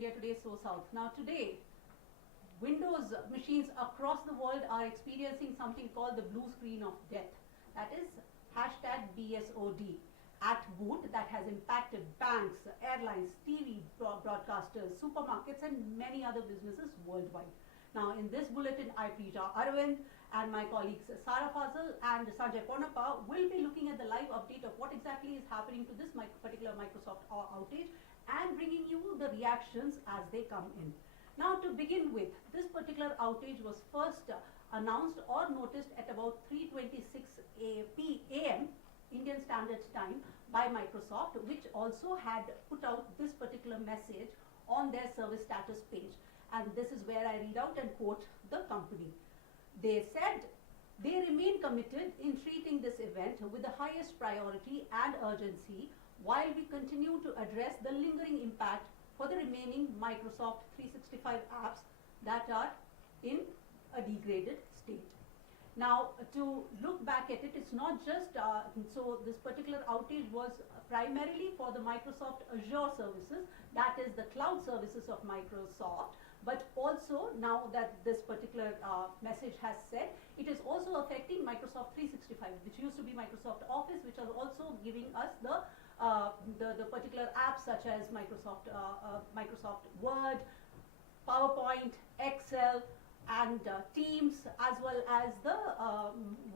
India Today SoSouth. Now today, Windows machines across the world are experiencing something called the blue screen of death. That is #BSOD at boot, that has impacted banks, airlines, TV broadcasters, supermarkets and many other businesses worldwide. Now in this bulletin, I, Preeta Arvind, and my colleagues Sarah Fazal and Sanjay Ponappa will be looking at the live update of what exactly is happening to this particular Microsoft outage and bringing you the reactions as they come in. Now to begin with, this particular outage was first announced or noticed at about 3:26 a.m. Indian Standard Time by Microsoft, which also had put out this particular message on their service status page. And this is where I read out and quote the company. They said they remain committed in treating this event with the highest priority and urgency while we continue to address the lingering impact for the remaining Microsoft 365 apps that are in a degraded state. Now, to look back at it, it's not just, so this particular outage was primarily for the Microsoft Azure services, that is the cloud services of Microsoft, but also now that this particular message has said, it is also affecting Microsoft 365, which used to be Microsoft Office, which are also giving us the particular apps such as Microsoft Word, PowerPoint, Excel, and Teams, as well as the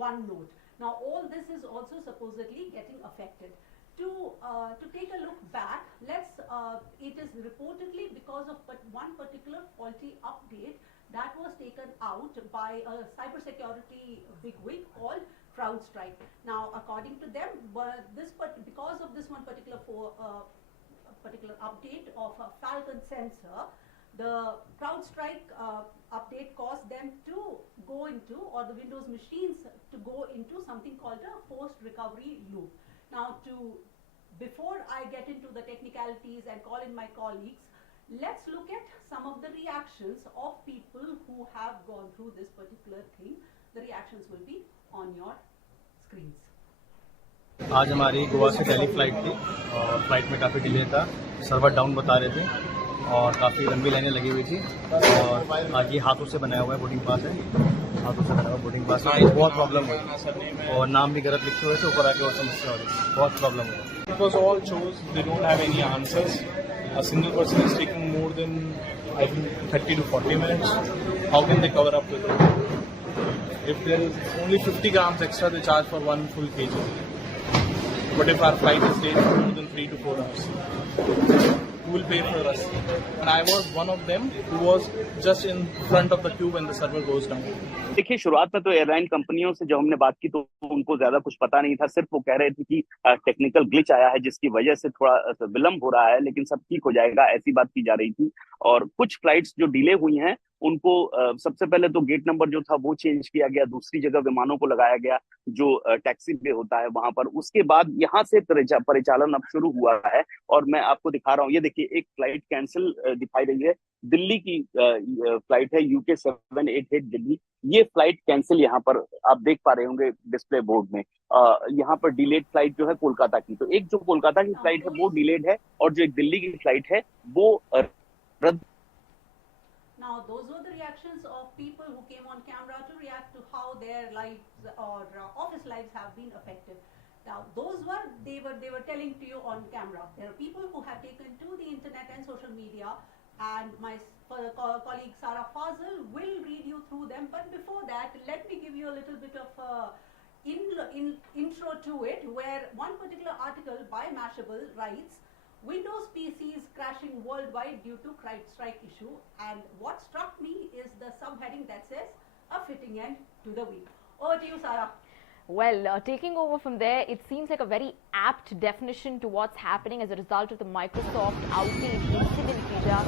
OneNote. Now all this is also supposedly getting affected. To take a look back, it is reportedly because of one particular faulty update that was taken out by a cybersecurity bigwig called CrowdStrike. Now, according to them, because of this one particular update of a Falcon sensor, the CrowdStrike update caused them to go into, or the Windows machines to go into something called a forced recovery loop. Now, before I get into the technicalities and call in my colleagues, let's look at some of the reactions of people who have gone through this particular thing. The reactions will be on your screens. आज हमारी गोवा से Delhi flight थी और flight में काफ़ी delay था, server down बता रहे थे और काफ़ी लंबी लाइनें लगी हुई थी। और आज ये हाथों से बनाया हुआ है बोर्डिंग पास है, हाथों से बना हुआ बोर्डिंग पास है। बहुत प्रॉब्लम हुई और नाम भी गलत लिखे हुए थे, ऊपर आके और समस्या हो रही थी, बहुत प्रॉब्लम हुई। Because all shows they don't have any answers. A single person is taking more than I think 30 to 40 minutes. How can they cover up with it? If there is only 50 grams extra, they charge for one full kg. But if our flight is delayed for more than 3 to 4 hours, who will pay for us? And I was one of them who was just in front of the queue when the server goes down. देखिए, शुरुआत में तो airline कंपनियों से जब हमने बात की तो उनको ज्यादा कुछ पता नहीं था, सिर्फ वो कह रहे थे कि टेक्निकल ग्लिच आया है जिसकी वजह से थोड़ा विलंब हो रहा है, लेकिन सब ठीक हो जाएगा, ऐसी बात की जा रही थी। और कुछ फ्लाइट्स जो डिले हुई हैं उनको सबसे पहले तो गेट नंबर जो था वो चेंज किया गया, दूसरी जगह विमानों को लगाया गया जो टैक्सी वे होता है वहां पर। उसके बाद यहाँ से परिचालन अब शुरू हुआ है और मैं आपको दिखा रहा हूँ, ये देखिए एक फ्लाइट कैंसिल दिखाई रही है, दिल्ली की फ्लाइट है UK 788 दिल्ली। ये फ्लाइट कैंसिल यहाँ पर आप देख पा रहे होंगे डिस्प्ले बोर्ड में। यहाँ पर डिलेड फ्लाइट जो है कोलकाता की, तो एक जो कोलकाता की फ्लाइट है वो डिलेड है और जो एक दिल्ली की फ्लाइट है वो रद्द। Now, those were the reactions of people who came on camera to react to how their lives or office lives have been affected. Now, they were telling to you on camera. There are people who have taken to the internet and social media, and my colleague Sarah Fazal will read you through them. But before that, let me give you a little bit of intro to it, where one particular article by Mashable writes, Windows PCs crashing worldwide due to CrowdStrike issue. And what struck me is the subheading that says, a fitting end to the week. Over to you, Sarah. Well, taking over from there, it seems like a very apt definition to what's happening as a result of the Microsoft outage incident, Pooja.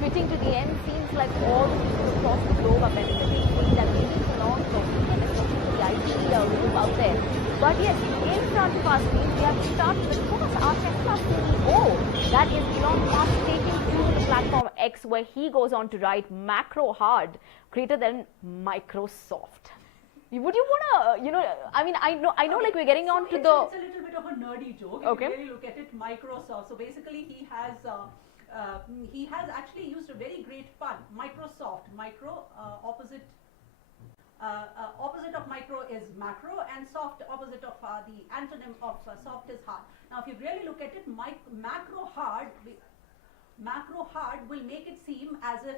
Fitting to the end seems like all people across the globe are benefiting, saying that maybe it's long term, and especially the IT group out there. But yes, in front of us, we have to start with, of course, our Tesla CEO. That is Elon Musk taking to the platform X, where he goes on to write macro hard, greater than Microsoft. Would you want to, I mean, I know like we're getting on to the... It's a little bit of a nerdy joke. Okay. If you really look at it, Microsoft. So basically he has he has actually used a very great pun. Microsoft, opposite of micro is macro, and soft, opposite of the antonym of soft is hard. Now, if you really look at it, macro hard will make it seem as if,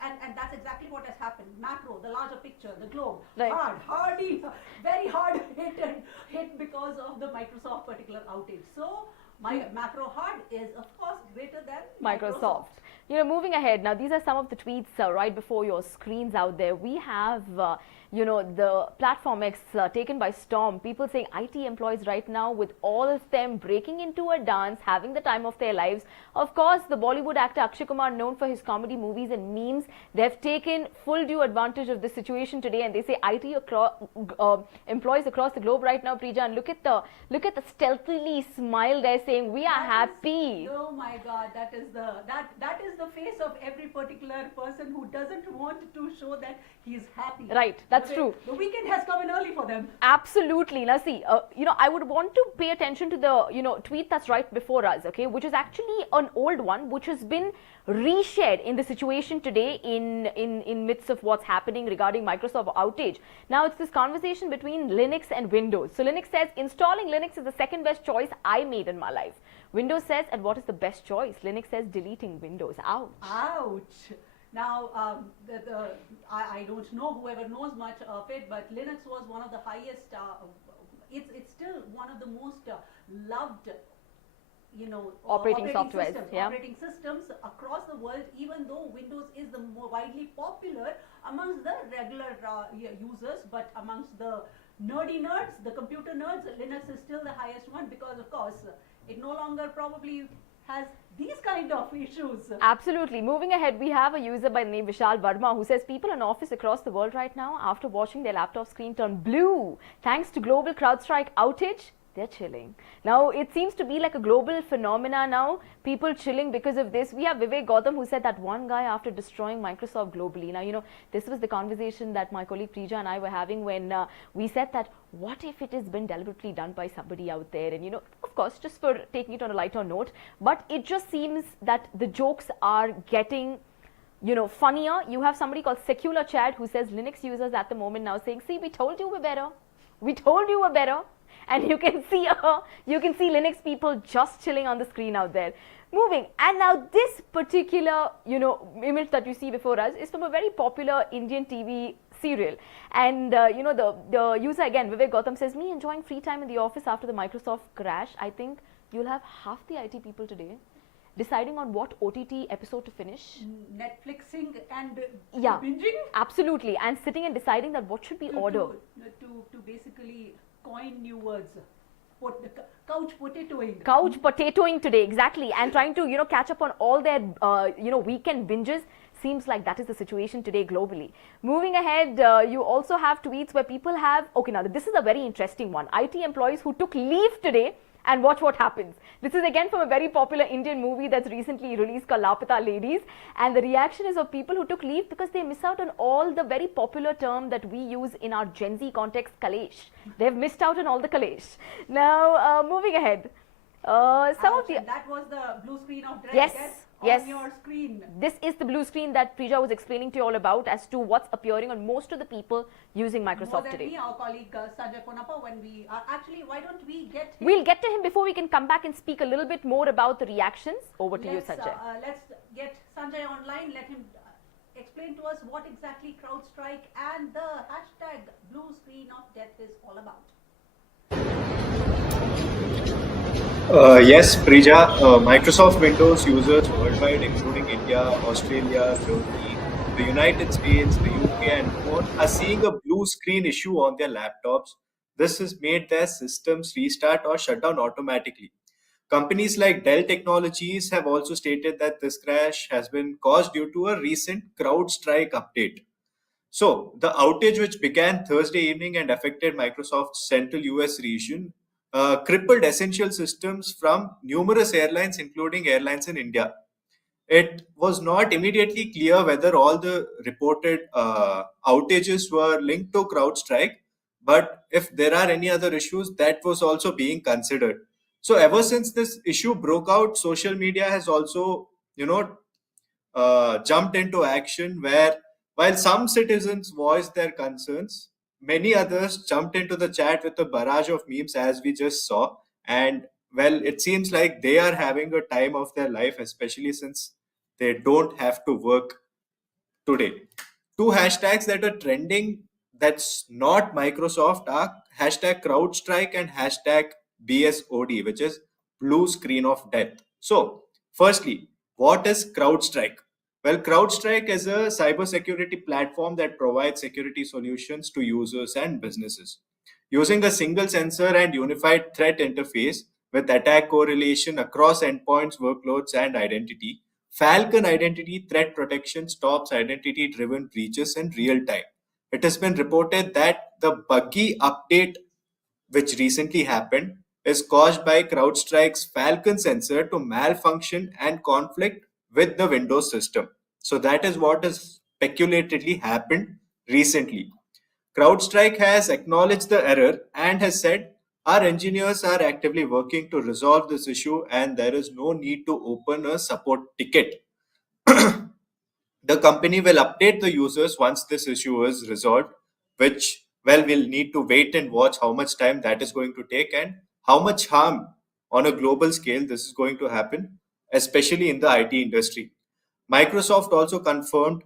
and that's exactly what has happened. Macro, the larger picture, the globe, Right. hardy, very hard hit because of the Microsoft particular outage. So, my macro hard is of course greater than Microsoft. You know, moving ahead, now these are some of the tweets right before your screens out there. We have, you know, the Platform X taken by storm. People saying IT employees right now, with all of them breaking into a dance, having the time of their lives. Of course, the Bollywood actor Akshay Kumar, known for his comedy movies and memes, they've taken full due advantage of the situation today, and they say IT employees across the globe right now, Prija, and look at the stealthily smile they're saying, we are happy. Oh my God, that is the face of every particular person who doesn't want to show that he's happy. Right, that's true. The weekend has come in early for them. Absolutely. Now see, you know, I would want to pay attention to the, you know, tweet that's right before us, okay, which is actually an old one, which has been reshared in the situation today in midst of what's happening regarding Microsoft outage. Now it's this conversation between Linux and Windows. So Linux says, installing Linux is the second best choice I made in my life. Windows says, and what is the best choice? Linux says, deleting Windows. Ouch. Ouch. Now, I don't know whoever knows much of it, but Linux was one of the highest, it's still one of the most loved, you know, operating softwares, operating systems across the world, even though Windows is the more widely popular amongst the regular users, but amongst the nerdy nerds, the computer nerds, Linux is still the highest one, because of course it no longer probably has these kind of issues. Absolutely. Moving ahead, we have a user by the name Vishal Verma who says people in office across the world right now, after watching their laptop screen turn blue thanks to global CrowdStrike outage, they're chilling. Now, it seems to be like a global phenomena now, people chilling because of this. We have Vivek Gautam who said that one guy after destroying Microsoft globally. Now, you know, this was the conversation that my colleague Prija and I were having when we said that what if it has been deliberately done by somebody out there? And, you know, of course, just for taking it on a lighter note, but it just seems that the jokes are getting, you know, funnier. You have somebody called Secular Chad who says Linux users at the moment now saying, see, we told you we're better. We told you we're better. And you can see Linux people just chilling on the screen out there. Moving, and now this particular, you know, image that you see before us is from a very popular Indian TV serial. And, you know, the user again, Vivek Gautam says, me enjoying free time in the office after the Microsoft crash. I think you'll have half the IT people today deciding on what OTT episode to finish. Netflixing and yeah, binging? Absolutely. And sitting and deciding that what should be ordered. To basically coin new words. Couch potatoing. Couch potatoing today, exactly. And trying to, you know, catch up on all their, you know, weekend binges. Seems like that is the situation today globally. Moving ahead, you also have tweets where people have, okay, now this is a very interesting one. IT employees who took leave today, and watch what happens. This is again from a very popular Indian movie that's recently released called Lapata Ladies. And the reaction is of people who took leave because they miss out on all the very popular term that we use in our Gen Z context, kalesh. They've missed out on all the kalesh. Now, moving ahead. That was the blue screen of dread. Yes. On your screen. This is the blue screen that Prija was explaining to you all about as to what's appearing on most of the people using Microsoft More than today. Me, our colleague Sanjay Ponappa, when we actually, why don't we get him? We'll get to him before we can come back and speak a little bit more about the reactions. Over to you, Sanjay. Let's get Sanjay online. Let him explain to us what exactly CrowdStrike and the hashtag blue screen of death is all about. Yes, Prija, Microsoft Windows users worldwide, including India, Australia, Germany, the United States, the UK, and more, are seeing a blue screen issue on their laptops. This has made their systems restart or shut down automatically. Companies like Dell Technologies have also stated that this crash has been caused due to a recent CrowdStrike update. So, the outage, which began Thursday evening and affected Microsoft's central US region, crippled essential systems from numerous airlines, including airlines in India. It was not immediately clear whether all the reported outages were linked to CrowdStrike, but if there are any other issues, that was also being considered. So ever since this issue broke out, social media has also jumped into action where, while some citizens voiced their concerns, many others jumped into the chat with a barrage of memes, as we just saw. And well, it seems like they are having a time of their life, especially since they don't have to work today. Two hashtags that are trending that's not Microsoft are hashtag CrowdStrike and hashtag BSOD, which is blue screen of death. So, firstly, what is CrowdStrike? Well, CrowdStrike is a cybersecurity platform that provides security solutions to users and businesses. Using a single sensor and unified threat interface with attack correlation across endpoints, workloads, and identity, Falcon Identity Threat Protection stops identity driven breaches in real time. It has been reported that the buggy update, which recently happened, is caused by CrowdStrike's Falcon sensor to malfunction and conflict with the Windows system. So, that is what has speculatedly happened recently. CrowdStrike has acknowledged the error and has said, our engineers are actively working to resolve this issue and there is no need to open a support ticket. The company will update the users once this issue is resolved, which, well, we'll need to wait and watch how much time that is going to take and how much harm on a global scale this is going to happen, especially in the IT industry. Microsoft also confirmed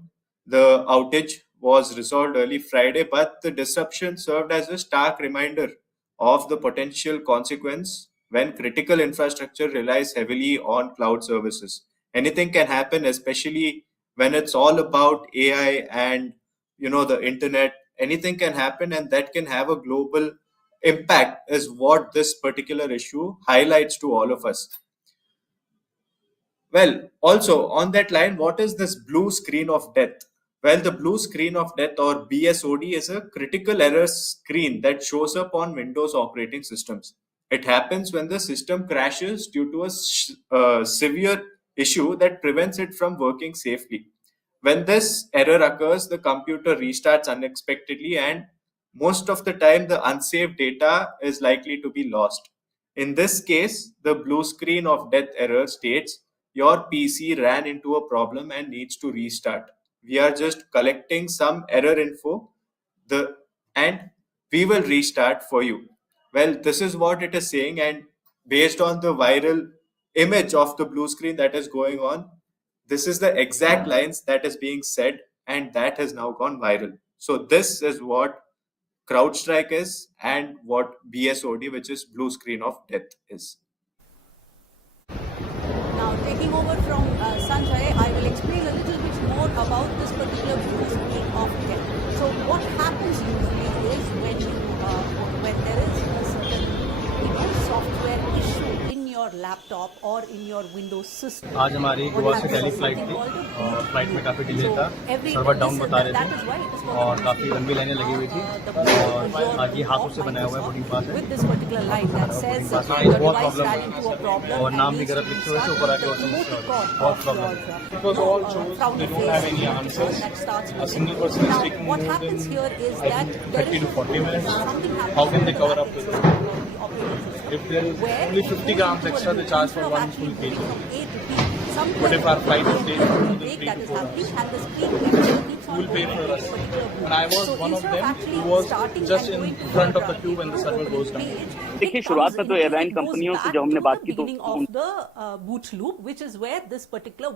the outage was resolved early Friday, but the disruption served as a stark reminder of the potential consequence when critical infrastructure relies heavily on cloud services. Anything can happen, especially when it's all about AI and the internet. Anything can happen, and that can have a global impact, is what this particular issue highlights to all of us. Well, also on that line, what is this blue screen of death? Well, the blue screen of death, or BSOD, is a critical error screen that shows up on Windows operating systems. It happens when the system crashes due to a severe issue that prevents it from working safely. When this error occurs, the computer restarts unexpectedly, and most of the time, the unsaved data is likely to be lost. In this case, the blue screen of death error states your PC ran into a problem and needs to restart. We are just collecting some error info and we will restart for you. Well, this is what it is saying, and based on the viral image of the blue screen that is going on, this is the exact lines that is being said, and that has now gone viral. So this is what CrowdStrike is and what BSOD, which is blue screen of death, is. Now, taking over from Sanjay, I will explain a little bit more about this particular blue screen of death. So, what happens usually is when there is a certain software issue in your laptop or in your Windows system. आज हमारी गोवा से Delhi flight थी और flight में काफ़ी delay था, server down बता रहे थे और काफ़ी लंबी लाइनें लगी हुई थी और आज ये हाथों से बनाया हुआ है बोर्डिंग पास है। बहुत प्रॉब्लम और नाम भी गलत लिखे हुए थे ऊपर आके बहुत problem. Because all shows they don't have any answers. A single person is taking more than I think 30 to 40 minutes. How can they cover up with it? If there is only 50 grams extra, they charge for one full page. But if our flight is taking more than 3 to 4 hours, who will pay for us? And I was one of them who was just in front of the queue when the server goes down. देखिए शुरुआत में तो airline कंपनियों से जब हमने बात की तो of the boot loop, which is where this particular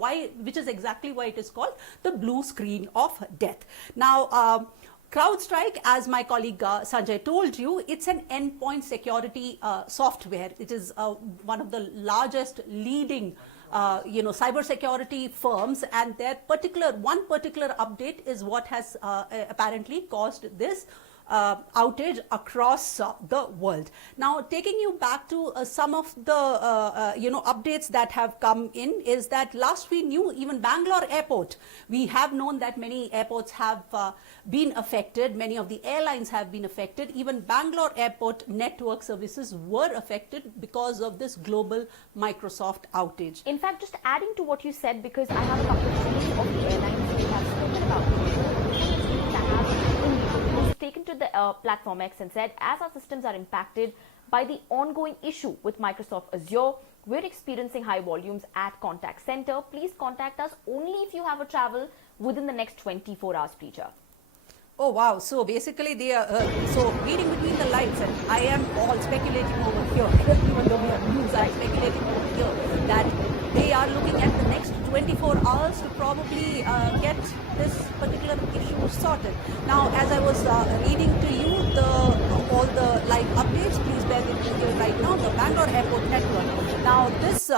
which is exactly why it is called the blue screen of death. Now, CrowdStrike, as my colleague Sanjay told you, it's an endpoint security software. It is one of the largest leading cybersecurity firms, and their one particular update is what has apparently caused this outage across the world. Now, taking you back to some of the updates that have come in, is that last we knew even Bangalore airport, we have known that many airports have been affected, many of the airlines have been affected, even Bangalore airport network services were affected because of this global Microsoft outage. In fact, just adding to what you said, because I have a couple of names of the airlines who have spoken about this, taken to the platform X and said, as our systems are impacted by the ongoing issue with Microsoft Azure, we're experiencing high volumes at contact center. Please contact us only if you have a travel within the next 24 hours, Preecha. Oh wow, so basically they are, so reading between the lines, and I am all speculating over here, even though we have news, I'm speculating over here that they are looking at the next 24 hours to probably get this particular issue sorted. Now, as I was reading to you all the live updates, please bear with me here right now, the Bangalore Airport Network. Now, this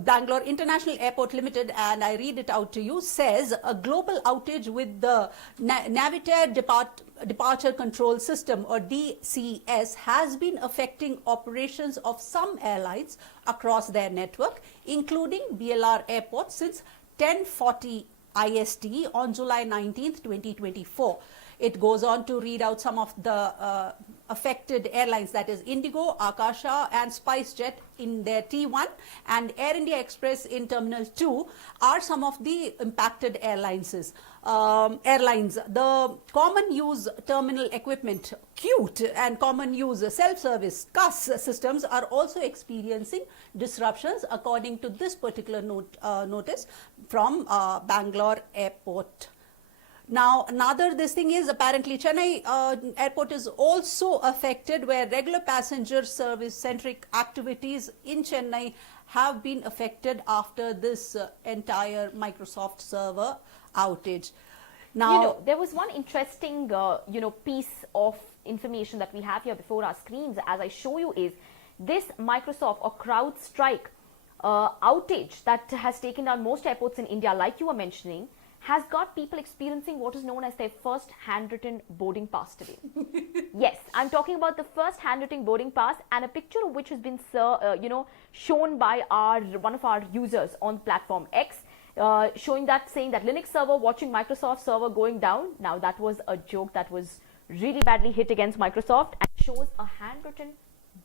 Bangalore International Airport Limited, and I read it out to you, says a global outage with the Navitaire Departure Control System, or DCS, has been affecting operations of some airlines across their network, including BLR Airport, since 10:40 IST on July 19th, 2024. It goes on to read out some of the affected airlines, that is Indigo, Akasha and SpiceJet in their T1, and Air India Express in Terminal 2 are some of the impacted airlines. The common use terminal equipment, CUTE, and common use self-service CUS systems are also experiencing disruptions, according to this particular notice from Bangalore Airport. Now, this thing is apparently Chennai airport is also affected, where regular passenger service centric activities in Chennai have been affected after this entire Microsoft server outage. Now, there was one interesting, piece of information that we have here before our screens, as I show you, is this Microsoft or CrowdStrike outage that has taken down most airports in India, like you were mentioning, has got people experiencing what is known as their first handwritten boarding pass today. Yes, I'm talking about the first handwritten boarding pass, and a picture of which has been shown by one of our users on platform X, saying that Linux server watching Microsoft server going down. Now, that was a joke that was really badly hit against Microsoft, and shows a handwritten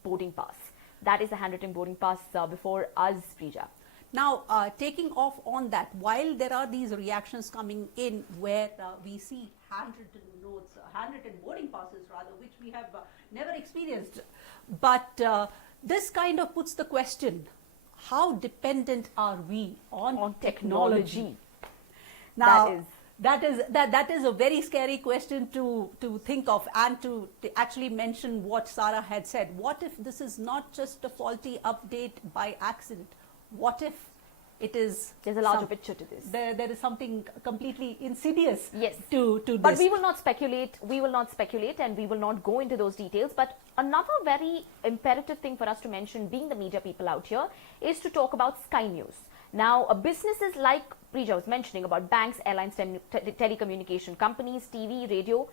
boarding pass. That is a handwritten boarding pass before us, Preecha. Now, taking off on that, while there are these reactions coming in where we see handwritten notes, handwritten boarding passes rather, which we have never experienced, but this kind of puts the question, how dependent are we on technology? Now, that is a very scary question to think of, and to actually mention what Sarah had said. What if this is not just a faulty update by accident? What if it is? There's a larger picture to this. There is something completely insidious. Yes. To this. But we will not speculate. We will not speculate, and we will not go into those details. But another very imperative thing for us to mention, being the media people out here, is to talk about Sky News. Now, businesses like Preecha was mentioning about banks, airlines, telecommunication companies, TV, radio,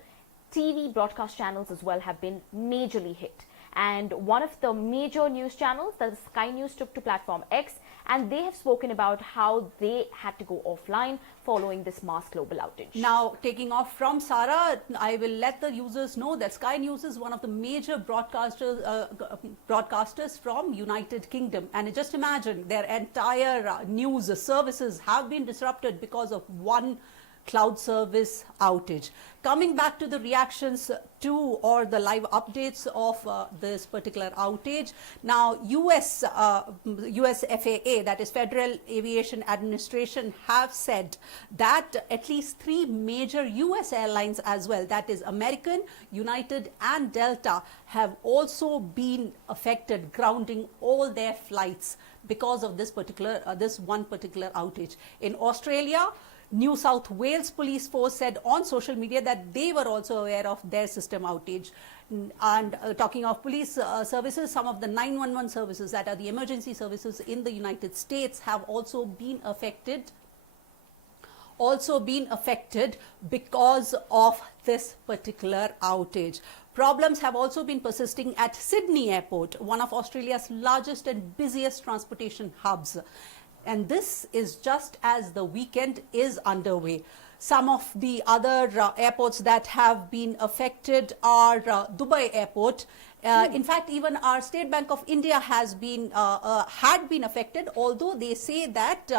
TV broadcast channels as well have been majorly hit. And one of the major news channels, the Sky News, took to platform X, and they have spoken about how they had to go offline following this mass global outage. Now, taking off from Sarah, I will let the users know that Sky News is one of the major broadcasters from United Kingdom. And just imagine, their entire news services have been disrupted because of one cloud service outage. Coming back to the reactions to, or the live updates of this particular outage. Now, US FAA, that is Federal Aviation Administration, have said that at least 3 major US airlines as well, that is American, United and Delta, have also been affected, grounding all their flights because of this one particular outage. In Australia, New South Wales Police Force said on social media that they were also aware of their system outage. And talking of police services, some of the 911 services, that are the emergency services in the United States, have also been affected because of this particular outage. Problems have also been persisting at Sydney Airport, one of Australia's largest and busiest transportation hubs. And this is just as the weekend is underway. Some of the other airports that have been affected are Dubai Airport. In fact, even our State Bank of India has been had been affected, although they say that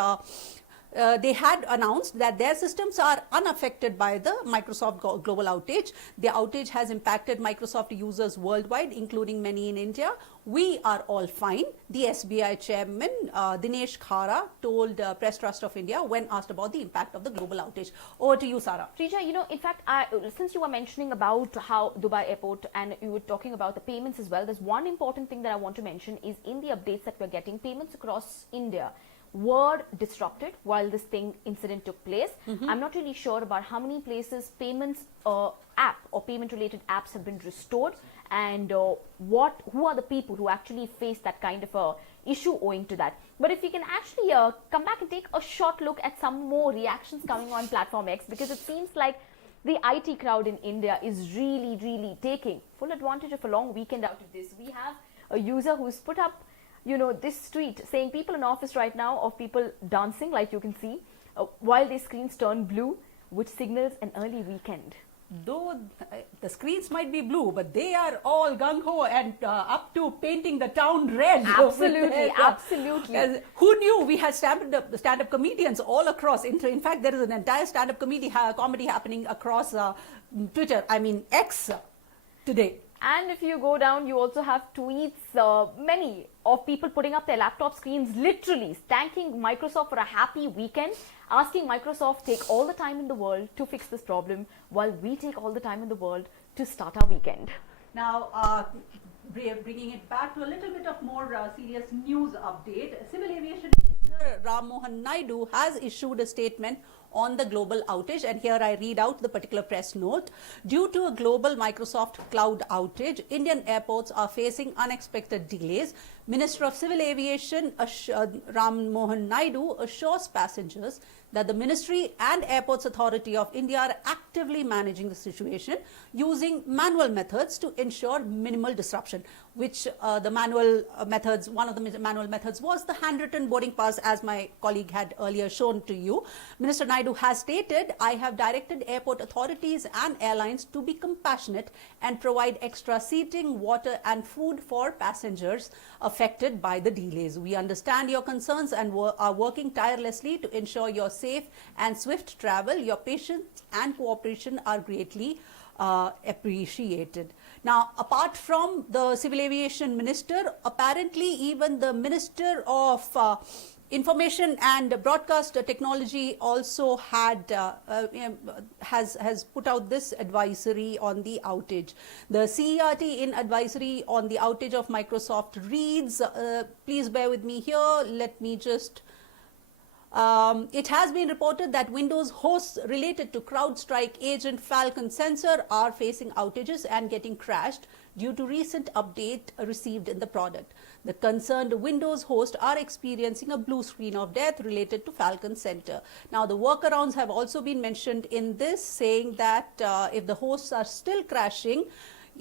they had announced that their systems are unaffected by the Microsoft global outage. The outage has impacted Microsoft users worldwide, including many in India. We are all fine, the SBI chairman Dinesh Khara told Press Trust of India when asked about the impact of the global outage. Over to you, Sarah. Prija, in fact, since you were mentioning about how Dubai airport and you were talking about the payments as well, there's one important thing that I want to mention is in the updates that we're getting, payments across India were disrupted while this incident took place. I'm not really sure about how many places payments app or payment related apps have been restored, and who are the people who actually face that kind of a issue owing to that. But if we can actually come back and take a short look at some more reactions coming on Platform X, because it seems like the IT crowd in India is really taking full advantage of a long weekend out of this. We have a user who's put up this tweet saying people in office right now of people dancing, like you can see, while their screens turn blue, which signals an early weekend. Though the screens might be blue, but they are all gung-ho and up to painting the town red. Absolutely, absolutely. Who knew we had stand-up comedians all across? In fact, there is an entire stand-up comedy happening across Twitter, X today. And if you go down, you also have tweets, many of people putting up their laptop screens, literally thanking Microsoft for a happy weekend, asking Microsoft take all the time in the world to fix this problem while we take all the time in the world to start our weekend. Now, bringing it back to a little bit of more serious news update, Civil Aviation Minister Ram Mohan Naidu has issued a statement on the global outage, and here I read out the particular press note. Due to a global Microsoft cloud outage, Indian airports are facing unexpected delays. Minister of Civil Aviation Ram Mohan Naidu assures passengers that the Ministry and Airports Authority of India are actively managing the situation using manual methods to ensure minimal disruption, which one of the manual methods was the handwritten boarding pass, as my colleague had earlier shown to you. Minister Naidu has stated, I have directed airport authorities and airlines to be compassionate and provide extra seating, water and food for passengers affected by the delays. We understand your concerns and are working tirelessly to ensure your safe and swift travel. Your patience and cooperation are greatly appreciated. Now, apart from the Civil Aviation Minister, apparently even the Minister of Information and Broadcast Technology also has put out this advisory on the outage. The CERT in advisory on the outage of Microsoft reads, please bear with me here, let me just it has been reported that Windows hosts related to CrowdStrike agent Falcon sensor are facing outages and getting crashed due to recent update received in the product. The concerned Windows hosts are experiencing a blue screen of death related to Falcon Center. Now, the workarounds have also been mentioned in this, saying that if the hosts are still crashing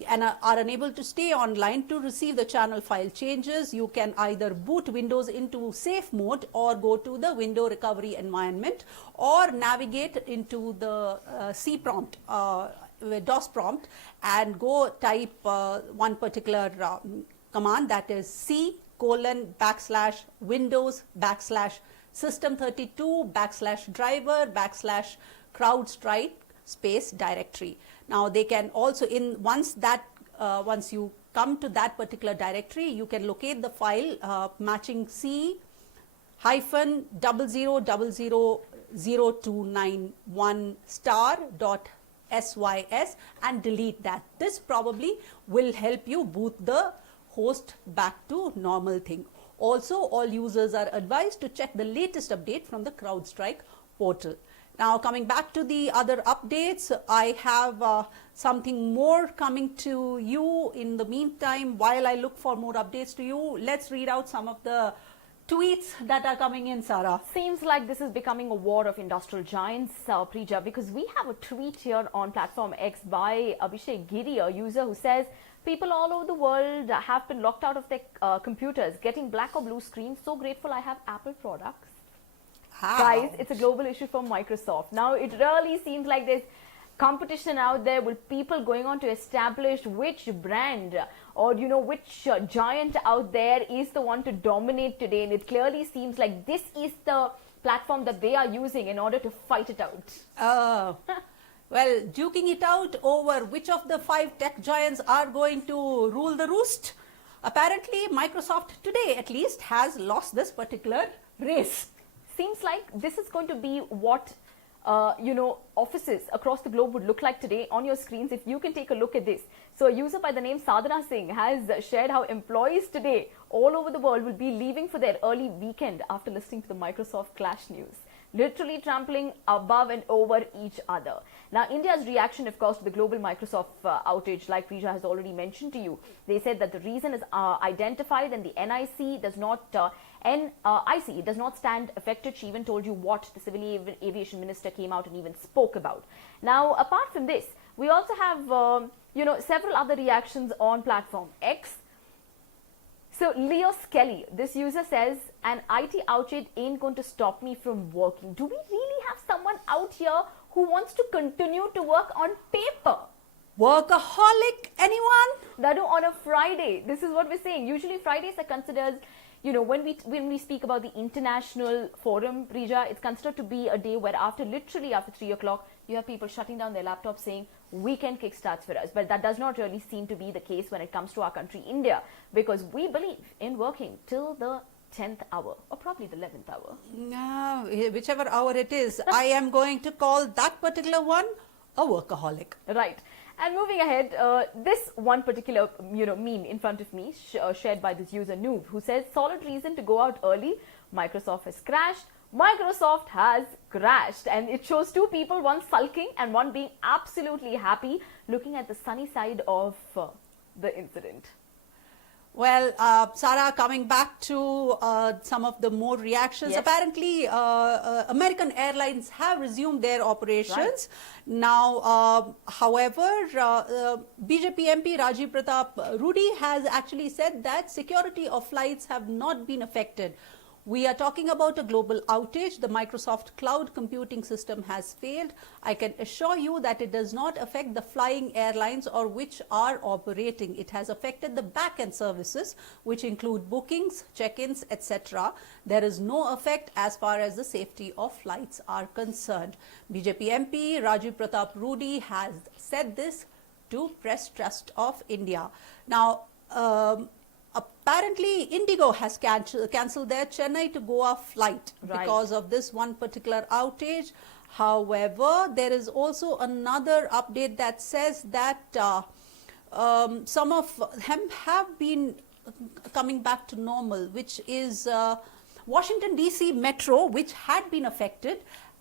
and are unable to stay online to receive the channel file changes, you can either boot Windows into safe mode or go to the window recovery environment or navigate into the C prompt, DOS prompt, and go type one particular command, that is C:/Windows/system32/driver/CrowdStrike directory. Now, they can also, once you come to that particular directory, you can locate the file matching C-000291*.sys and delete that. This probably will help you boot the host back to normal thing. Also, all users are advised to check the latest update from the CrowdStrike portal. Now, coming back to the other updates, I have something more coming to you. In the meantime, while I look for more updates to you, let's read out some of the tweets that are coming in, Sarah. Seems like this is becoming a war of industrial giants, Prija, because we have a tweet here on Platform X by Abhishek Giri, a user who says, people all over the world have been locked out of their computers, getting black or blue screens. So grateful I have Apple products. Guys, it's a global issue for Microsoft. Now, it really seems like there's competition out there with people going on to establish which brand or, which giant out there is the one to dominate today. And it clearly seems like this is the platform that they are using in order to fight it out? Well, duking it out over which of the 5 tech giants are going to rule the roost. Apparently, Microsoft today at least has lost this particular race. Seems like this is going to be what offices across the globe would look like today on your screens if you can take a look at this. So a user by the name Sadhana Singh has shared how employees today all over the world will be leaving for their early weekend after listening to the Microsoft Clash news. Literally trampling above and over each other. Now, India's reaction, of course, to the global Microsoft outage, like Prija has already mentioned to you, they said that the reason is identified and the NIC does not it does not stand affected. She even told you what the civil aviation minister came out and even spoke about. Now, apart from this, we also have several other reactions on platform X. So Leo Skelly, this user says, an IT outage ain't going to stop me from working. Do we really have someone out here who wants to continue to work on paper? Workaholic, anyone? Dadu, on a Friday, this is what we're saying. Usually Fridays are considered, when we speak about the international forum, Prija, it's considered to be a day where literally after 3 o'clock, you have people shutting down their laptops saying, weekend kickstarts for us. But that does not really seem to be the case when it comes to our country, India, because we believe in working till the 10th hour or probably the 11th hour. No, whichever hour it is, I am going to call that particular one a workaholic. Right. And moving ahead, this one particular meme in front of me shared by this user Noob, who says, solid reason to go out early. Microsoft has crashed. Microsoft has crashed. And it shows 2 people, one sulking and one being absolutely happy, looking at the sunny side of the incident. Well, Sarah, coming back to some of the more reactions, yes. Apparently American Airlines have resumed their operations. Right. Now, however, BJP MP Rajiv Pratap Rudy has actually said that security of flights have not been affected. We are talking about a global outage. The Microsoft cloud computing system has failed. I can assure you that it does not affect the flying airlines or which are operating. It has affected the back-end services, which include bookings, check-ins, etc. There is no effect as far as the safety of flights are concerned. BJP MP Rajiv Pratap Rudy has said this to Press Trust of India. Now, apparently, Indigo has cancelled their Chennai to Goa flight because of this one particular outage. However, there is also another update that says that some of them have been coming back to normal, which is Washington DC Metro, which had been affected,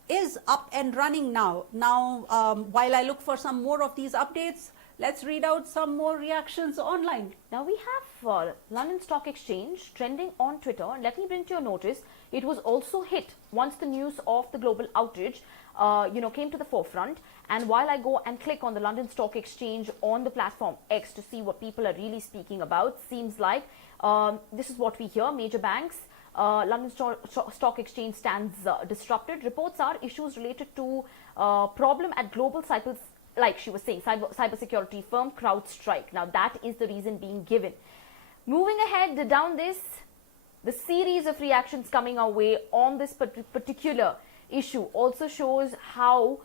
is up and running now. Now, while I look for some more of these updates, let's read out some more reactions online. Now we have London Stock Exchange trending on Twitter. Let me bring to your notice, it was also hit once the news of the global outage came to the forefront. And while I go and click on the London Stock Exchange on the platform X to see what people are really speaking about, seems like this is what we hear. Major banks, London Stock Exchange stands disrupted. Reports are issues related to problem at global cycles. Like she was saying, cybersecurity firm CrowdStrike. Now that is the reason being given. Moving ahead down this, the series of reactions coming our way on this particular issue also shows how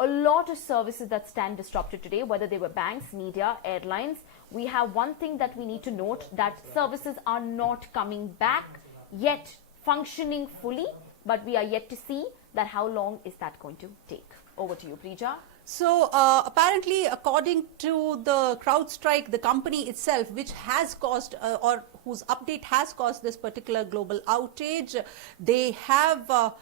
a lot of services that stand disrupted today, whether they were banks, media, airlines, we have one thing that we need to note, that services are not coming back yet functioning fully, but we are yet to see that how long is that going to take. Over to you, Prija. So apparently, according to the CrowdStrike, the company itself, which has caused or whose update has caused this particular global outage, they have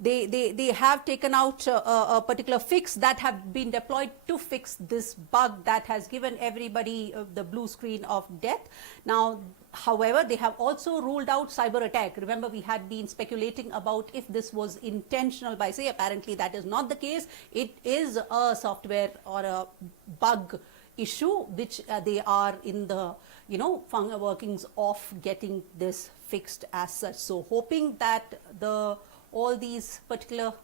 they have taken out a particular fix that have been deployed to fix this bug that has given everybody the blue screen of death. Now, however, they have also ruled out cyber attack. Remember, we had been speculating about if this was intentional by say. Apparently, that is not the case. It is a software or a bug issue which they are in the workings of getting this fixed as such. So, hoping that all these particular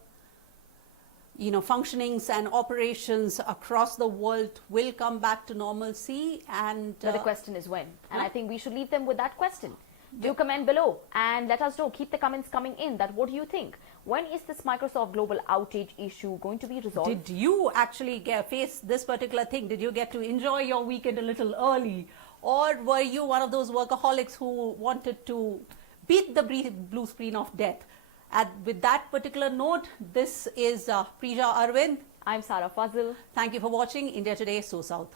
functionings and operations across the world will come back to normalcy. And but the question is when, and I think we should leave them with that question. Do comment below and let us know. Keep the comments coming in. That what do you think? When is this Microsoft global outage issue going to be resolved? Did you actually face this particular thing? Did you get to enjoy your weekend a little early? Or were you one of those workaholics who wanted to beat the blue screen of death? And with that particular note, this is Prija Arvind. I'm Sarah Fazil. Thank you for watching India Today, SoSouth.